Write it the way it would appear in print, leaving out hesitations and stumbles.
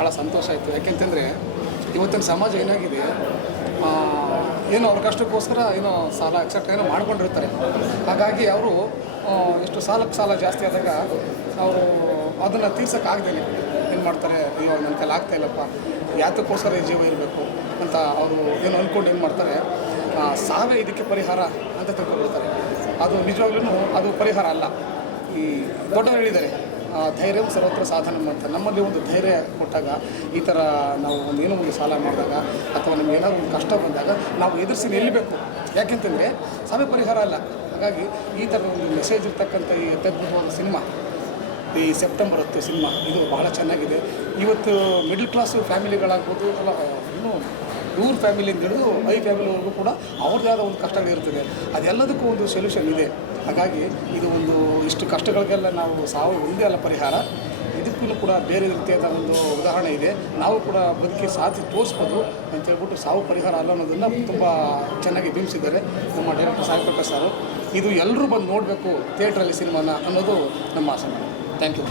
ಭಾಳ ಸಂತೋಷ ಆಯಿತು. ಯಾಕೆಂತಂದರೆ ಇವತ್ತಿನ ಸಮಾಜ ಏನಾಗಿದೆ, ಏನೋ ಅವ್ರ ಕಷ್ಟಕ್ಕೋಸ್ಕರ ಏನೋ ಸಾಲ ಎಕ್ಸೆಟ್ರಾ ಏನೋ ಮಾಡ್ಕೊಂಡಿರ್ತಾರೆ. ಹಾಗಾಗಿ ಅವರು ಎಷ್ಟು ಸಾಲಕ್ಕೆ ಸಾಲ ಜಾಸ್ತಿ ಆದಾಗ ಅವರು ಅದನ್ನು ತೀರ್ಸೋಕ್ಕಾಗ್ದೇನೆ ಏನು ಮಾಡ್ತಾರೆ, ಅಯ್ಯೋ ನನ್ನ ಕೈಲಿ ಆಗ್ತಾಯಿಲ್ಲಪ್ಪ, ಯಾತಕ್ಕೋಸ್ಕರ ಈ ಜೀವ ಇರಬೇಕು ಅಂತ ಅವರು ಏನು ಅಂದ್ಕೊಂಡು ಏನು ಮಾಡ್ತಾರೆ, ಸಾವೇ ಇದಕ್ಕೆ ಪರಿಹಾರ ಅಂತ ತಿಳ್ಕೊಳ್ತಾರೆ. ಅದು ನಿಜವಾಗ್ಲೂ ಅದು ಪರಿಹಾರ ಅಲ್ಲ. ಈ ದೊಡ್ಡವರು ಹೇಳಿದ್ದಾರೆ, ಧೈರ್ಯ ಸರ್ವತ್ರ ಸಾಧನ ಅಂತ. ನಮ್ಮಲ್ಲಿ ಒಂದು ಧೈರ್ಯ ಕೊಟ್ಟಾಗ ಈ ಥರ ನಾವು ಏನೋ ಒಂದು ಸಾಲ ಮಾಡಿದಾಗ ಅಥವಾ ನಮ್ಗೆ ಏನಾದರೂ ಒಂದು ಕಷ್ಟ ಬಂದಾಗ ನಾವು ಎದುರಿಸಿ ನಿಲ್ಲಬೇಕು. ಯಾಕೆಂತಂದರೆ ಸಾವೇ ಪರಿಹಾರ ಅಲ್ಲ. ಹಾಗಾಗಿ ಈ ಥರದ ಒಂದು ಮೆಸೇಜ್ ಇರ್ತಕ್ಕಂಥ ಈ ಅತ್ಯದ್ಭುತವಾದ ಸಿನಿಮಾ, ಈ ಸೆಪ್ಟೆಂಬರ್ 10 ಸಿನಿಮಾ ಇದು ಭಾಳ ಚೆನ್ನಾಗಿದೆ. ಇವತ್ತು ಮಿಡ್ಲ್ ಕ್ಲಾಸ್ ಫ್ಯಾಮಿಲಿಗಳಾಗ್ಬೋದು, ಅಲ್ಲ ಇನ್ನೂ ದೂರ ಫ್ಯಾಮಿಲಿಯಿಂದ ಹಿಡಿದು ಹೈ ಫ್ಯಾಮಿಲಿವರೆಗೂ ಕೂಡ ಅವ್ರದ್ದೇ ಆದ ಒಂದು ಕಷ್ಟಗಳಿರ್ತದೆ. ಅದೆಲ್ಲದಕ್ಕೂ ಒಂದು ಸೊಲ್ಯೂಷನ್ ಇದೆ. ಹಾಗಾಗಿ ಇದು ಒಂದು ಇಷ್ಟು ಕಷ್ಟಗಳಿಗೆಲ್ಲ ನಾವು ಸಾವು ಒಂದೇ ಅಲ್ಲ ಪರಿಹಾರ, ಇದಕ್ಕೂ ಕೂಡ ಬೇರೆ ರೀತಿಯಾದ ಒಂದು ಉದಾಹರಣೆ ಇದೆ. ನಾವು ಕೂಡ ಬದುಕಿ ಸಾಧಿ ತೋರಿಸ್ಬೋದು ಅಂತೇಳ್ಬಿಟ್ಟು ಸಾವು ಪರಿಹಾರ ಅಲ್ಲ ಅನ್ನೋದನ್ನು ತುಂಬ ಚೆನ್ನಾಗಿ ಬಿಂಬಿಸಿದ್ದಾರೆ ನಮ್ಮ ಡೈರೆಕ್ಟರ್ ಸಾಯಿ ಪ್ರಕಾಶ್ ಸರ್. ಇದು ಎಲ್ಲರೂ ಬಂದು ನೋಡಬೇಕು ಥಿಯೇಟ್ರಲ್ಲಿ ಸಿನಿಮಾನ ಅನ್ನೋದು ನಮ್ಮ ಆಸೆ. Thank you.